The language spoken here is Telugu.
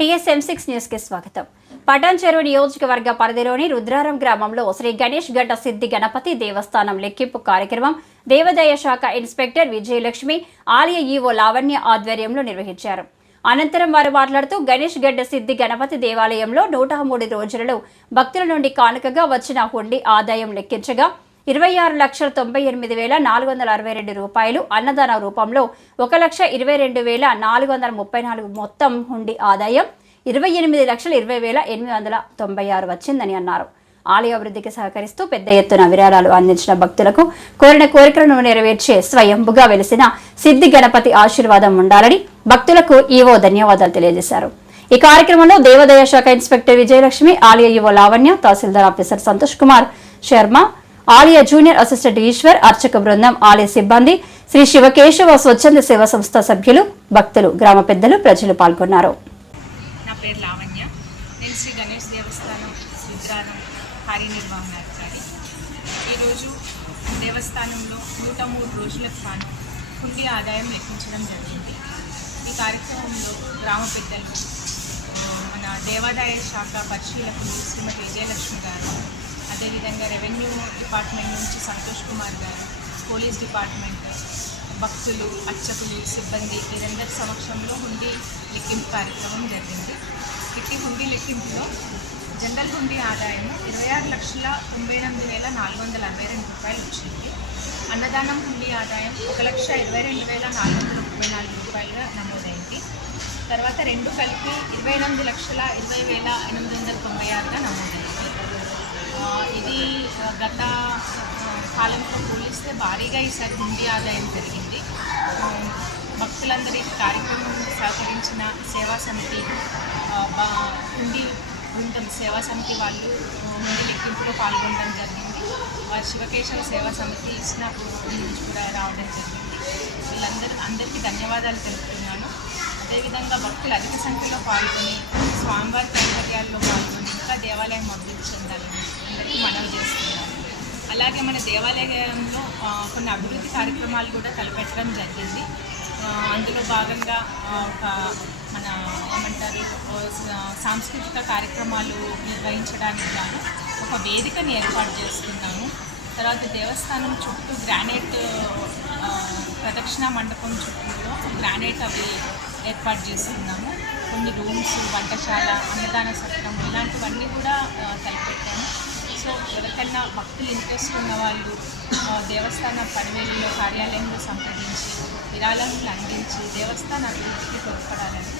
TSM6 న్యూస్ కి స్వాగతం. పటాన్చెరు నియోజకవర్గ పరిధిలోని రుద్రారం గ్రామంలో శ్రీ గణేష్ గడ్డ సిద్ధి గణపతి దేవస్థానం లెక్కింపు కార్యక్రమం దేవాదాయ శాఖ ఇన్స్పెక్టర్ విజయలక్ష్మి ఆలయ ఈవో లావణ్య ఆధ్వర్యంలో నిర్వహించారు. అనంతరం వారు మాట్లాడుతూ గణేష్ గడ్డ సిద్ధి గణపతి దేవాలయంలో 103 రోజులలో భక్తుల నుండి కానుకగా వచ్చిన హుండీ ఆదాయం లెక్కించగా 26,98,462 రూపాయలు, అన్నదాన రూపంలో 1,22,434 మొత్తం హుండీ ఆదాయం 28,20,896 వచ్చిందని అన్నారు. ఆలయ అభివృద్ధికి సహకరిస్తూ పెద్ద ఎత్తున విరాళాలు అందించిన భక్తులకు కోరిన కోరికలను నెరవేర్చే స్వయంభుగా వెలిసిన సిద్ధి గణపతి ఆశీర్వాదం ఉండాలని భక్తులకు ఈవో ధన్యవాదాలు తెలియజేశారు. ఈ కార్యక్రమంలో దేవాదాయ శాఖ ఇన్స్పెక్టర్ విజయలక్ష్మి, ఆలయ ఈవో లావణ్య, తహసీల్దార్ ఆఫీసర్ సంతోష్ కుమార్ శర్మ, ఆలయ జూనియర్ అసిస్టెంట్ ఈశ్వర్, అర్చక బృందం, ఆలయ సిబ్బంది, శ్రీ శివకేశవ స్వచ్ఛంద సేవా సంస్థ సభ్యులు, భక్తులు, గ్రామ పెద్దలు, ప్రజలు పాల్గొన్నారు. నా పేరు లావణ్య. నేను శ్రీ గణేష్ దేవస్థానం రుద్రారం కార్యనిర్వహణాధికారి. ఈరోజు దేవస్థానంలో 103 రోజులకు గాను హుండీ ఆదాయం లెక్కించడం జరిగింది. ఈ కార్యక్రమంలో గ్రామ పెద్దలు, మన దేవాదాయ శాఖ పరిశీలకులు శ్రీమతి విజయలక్ష్మి గారు, అదేవిధంగా రెవెన్యూ డిపార్ట్మెంట్ నుంచి సంతోష్ కుమార్ గారు, పోలీస్ డిపార్ట్మెంట్, భక్తులు, అర్చకులు, సిబ్బంది వీరందరి సమక్షంలో హుండీ లెక్కింపు కార్యక్రమం జరిగింది. ఇట్టి హుండీ లెక్కింపులో జనరల్ హుండీ ఆదాయం 26,98,462 రూపాయలు వచ్చింది. అన్నదానం హుండీ ఆదాయం 1,22,434 రూపాయలుగా నమోదైంది. తర్వాత రెండు కలిపి 28,20,896గా నమోదైంది. ఇది గత కాలంతో పోలిస్తే భారీగా ఈసారి హుండీ ఆదాయం పెరిగింది. భక్తులందరి కార్యక్రమం సహకరించిన సేవా సమితి, హుండీ బృందం సేవా సమితి వాళ్ళు హుండీ లెక్కింపులో పాల్గొనడం జరిగింది. వారి శివకేశవ సేవా సమితి ఇస్నాపూర్ నుంచి కూడా రావడం జరిగింది. అందరికీ ధన్యవాదాలు తెలుపుతున్నాను. అదేవిధంగా భక్తులు అధిక సంఖ్యలో పాల్గొని స్వామివారి కైంకర్యాల్లో పాల్గొని ఇంకా దేవాలయం అభివృద్ధి చెందాలని అందరికీ మనవి చేస్తున్నాను. అలాగే మన దేవాలయంలో కొన్ని అభివృద్ధి కార్యక్రమాలు కూడా తలపెట్టడం జరిగింది. అందులో భాగంగా మన సాంస్కృతిక కార్యక్రమాలు నిర్వహించడానికి గాను ఒక వేదికని ఏర్పాటు చేస్తున్నాము. తర్వాత దేవస్థానం చుట్టూ గ్రానైట్ ప్రదక్షిణ మండపం చుట్టూలో గ్రానైట్ అవి ఏర్పాటు చేస్తున్నాము. కొన్ని రూమ్స్, వంటశాల, అన్నదాన సత్రం ఇలాంటివన్నీ కూడా తలపెట్టాము. సో ఎవరికైనా భక్తులు ఇంట్రెస్ట్ ఉన్న వాళ్ళు దేవస్థాన పనివేలులో కార్యాలయంలో సంప్రదించి విరాళాలను అందించి దేవస్థాన అభివృద్ధికి తోడ్పడాలని